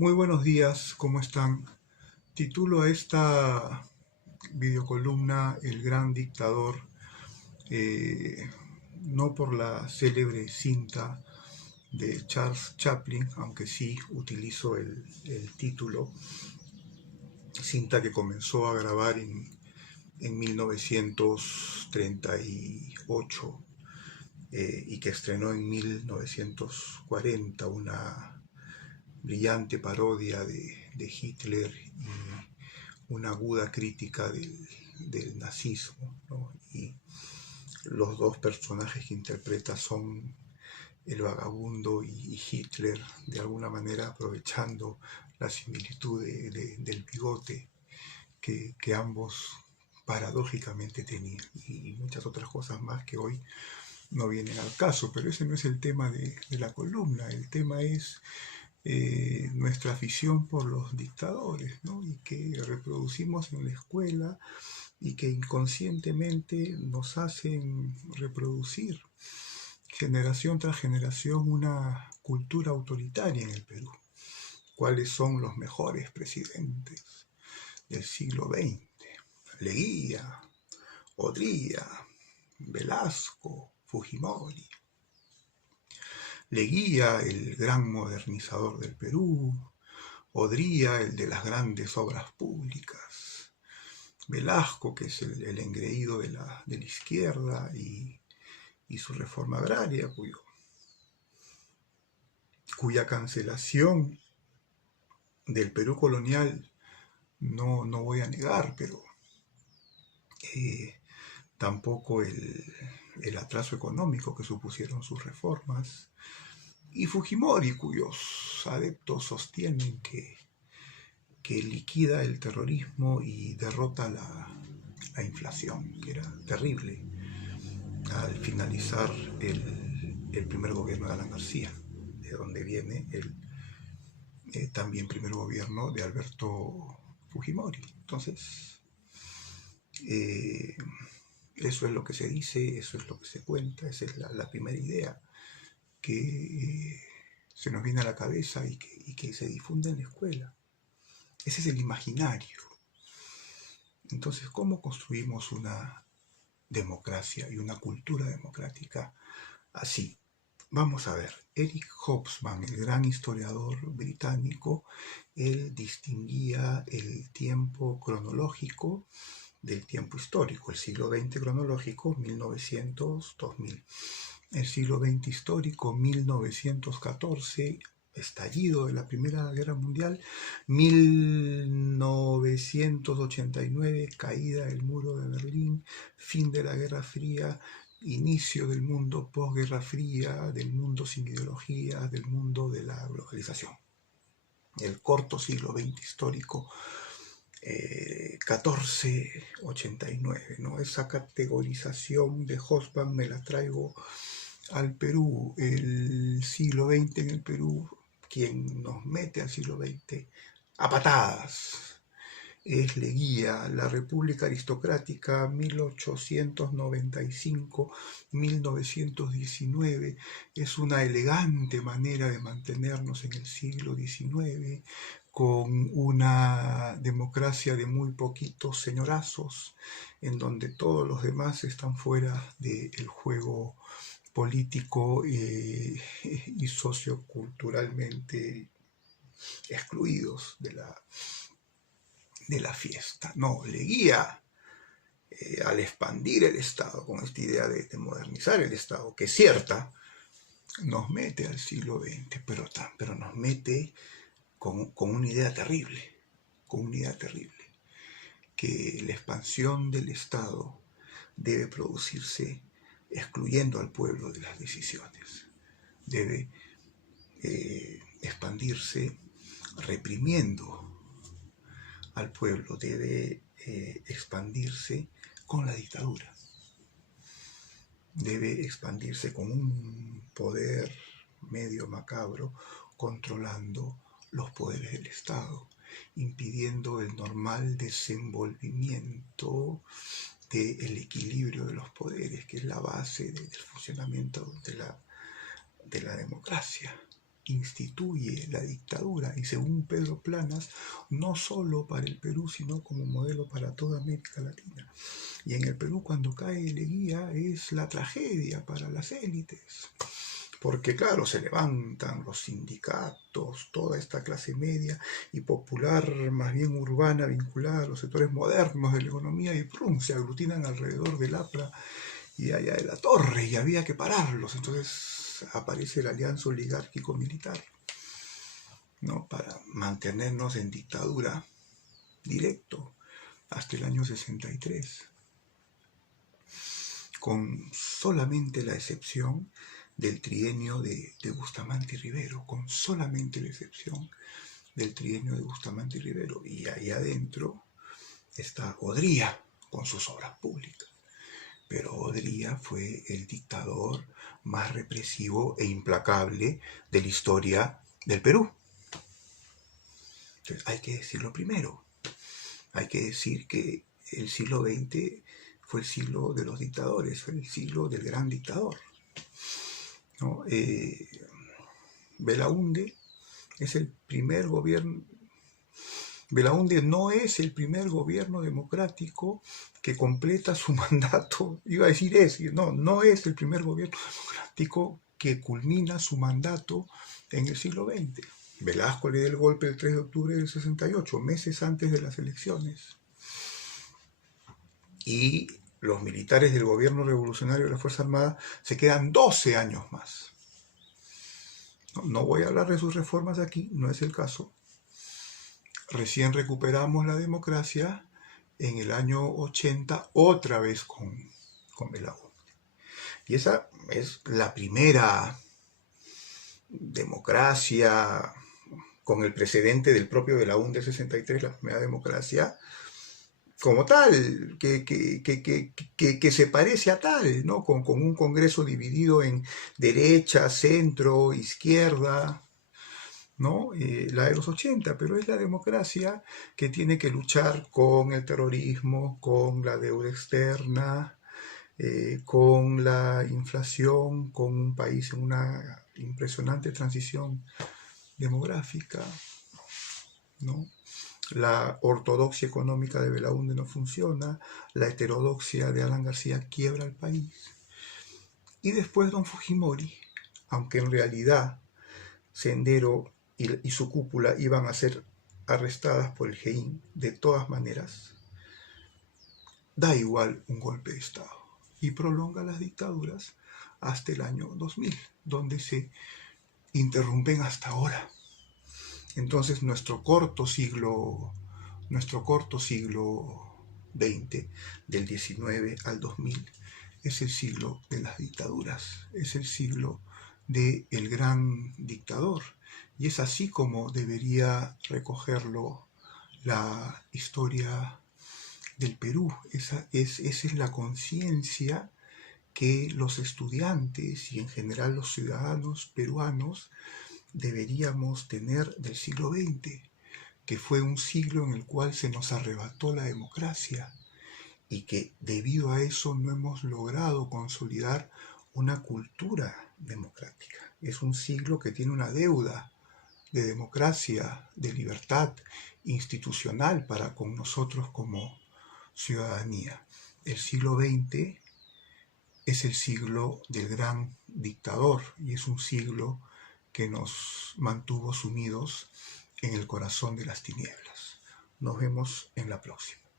Muy buenos días, ¿cómo están? Titulo a esta videocolumna El gran dictador, eh, no por la célebre cinta de Charles Chaplin, aunque sí utilizo el título, cinta que comenzó a grabar en 1938 y que estrenó en 1940 una brillante parodia de Hitler y una aguda crítica del nazismo, ¿no? Y los dos personajes que interpreta son el vagabundo y Hitler, de alguna manera aprovechando la similitud del bigote que ambos paradójicamente tenían y muchas otras cosas más que hoy no vienen al caso, pero ese no es el tema de la columna. El tema es nuestra afición por los dictadores, ¿no? Y que reproducimos en la escuela y que inconscientemente nos hacen reproducir generación tras generación una cultura autoritaria en el Perú. ¿Cuáles son los mejores presidentes del siglo XX? Leguía, Odría, Velasco, Fujimori. Leguía, el gran modernizador del Perú, Odría, el de las grandes obras públicas, Velasco, que es el engreído de la izquierda y su reforma agraria, cuya cancelación del Perú colonial no voy a negar, pero eh, tampoco el atraso económico que supusieron sus reformas, y Fujimori, cuyos adeptos sostienen que liquida el terrorismo y derrota la inflación, que era terrible al finalizar el primer gobierno de Alan García, de donde viene el también primer gobierno de Alberto Fujimori. Entonces, eh, eso es lo que se dice, eso es lo que se cuenta, esa es la primera idea que se nos viene a la cabeza y que se difunde en la escuela. Ese es el imaginario. Entonces, ¿cómo construimos una democracia y una cultura democrática así? Vamos a ver, Eric Hobsbawm, el gran historiador británico, él distinguía el tiempo cronológico del tiempo histórico, el siglo XX cronológico, 1900-2000. El siglo XX histórico, 1914, estallido de la Primera Guerra Mundial, 1989, caída del muro de Berlín, fin de la Guerra Fría, inicio del mundo posguerra fría, del mundo sin ideología, del mundo de la globalización. El corto siglo XX histórico, 1489, ¿no? Esa categorización de Hobsbawm me la traigo al Perú, el siglo XX en el Perú, quien nos mete al siglo XX a patadas es Leguía, la República Aristocrática 1895-1919, es una elegante manera de mantenernos en el siglo XIX, con una democracia de muy poquitos señorazos, en donde todos los demás están fuera del juego político y socioculturalmente excluidos de la fiesta. No, Leguía, al expandir el Estado, con esta idea de modernizar el Estado, que es cierta, nos mete al siglo XX, pero nos mete con una idea terrible, que la expansión del Estado debe producirse excluyendo al pueblo de las decisiones, debe expandirse reprimiendo al pueblo, debe expandirse con la dictadura, debe expandirse con un poder medio macabro controlando los poderes del Estado, impidiendo el normal desenvolvimiento del equilibrio de los poderes, que es la base del funcionamiento de la democracia. instituye la dictadura y según Pedro Planas, no solo para el Perú, sino como modelo para toda América Latina. Y en el Perú cuando cae Leguía es la tragedia para las élites. Porque claro, se levantan los sindicatos, toda esta clase media y popular, más bien urbana, vinculada a los sectores modernos de la economía y ¡prum!, se aglutinan alrededor del APRA y allá de la torre y había que pararlos. Entonces aparece la alianza oligárquico-militar, ¿no?, para mantenernos en dictadura directo hasta el año 63, con solamente la excepción del trienio de Bustamante y Rivero, con solamente la excepción del trienio de Bustamante y Rivero. Y ahí adentro está Odría con sus obras públicas. Pero Odría fue el dictador más represivo e implacable de la historia del Perú. Entonces, hay que decirlo primero. Hay que decir que el siglo XX fue el siglo de los dictadores, fue el siglo del gran dictador, ¿no? Belaúnde es el primer gobierno. Belaúnde no es el primer gobierno democrático que completa su mandato. Iba a decir no es el primer gobierno democrático que culmina su mandato en el siglo XX. Velasco le da el golpe el 3 de octubre del 68, meses antes de las elecciones. Y los militares del gobierno revolucionario de la Fuerza Armada se quedan 12 años más. No voy a hablar de sus reformas aquí, no es el caso. Recién recuperamos la democracia en el año 80, otra vez con Belaúnde. Y esa es la primera democracia, con el precedente del propio Belaúnde 63, la primera democracia como tal, que se parece a tal, ¿no? Con un Congreso dividido en derecha, centro, izquierda, ¿no? La de los 80, pero es la democracia que tiene que luchar con el terrorismo, con la deuda externa, con la inflación, con un país en una impresionante transición demográfica, ¿no? La ortodoxia económica de Belaúnde no funciona, la heterodoxia de Alan García quiebra el país. Y después don Fujimori, aunque en realidad Sendero y su cúpula iban a ser arrestadas por el GEIN de todas maneras, da igual un golpe de Estado y prolonga las dictaduras hasta el año 2000, donde se interrumpen hasta ahora. Entonces nuestro corto siglo XX, del 19 al 2000, es el siglo de las dictaduras, es el siglo del gran dictador. Y es así como debería recogerlo la historia del Perú. Esa es la conciencia que los estudiantes y en general los ciudadanos peruanos deberíamos tener del siglo XX, que fue un siglo en el cual se nos arrebató la democracia y que debido a eso no hemos logrado consolidar una cultura democrática. Es un siglo que tiene una deuda de democracia, de libertad institucional para con nosotros como ciudadanía. El siglo XX es el siglo del gran dictador y es un siglo que nos mantuvo sumidos en el corazón de las tinieblas. Nos vemos en la próxima.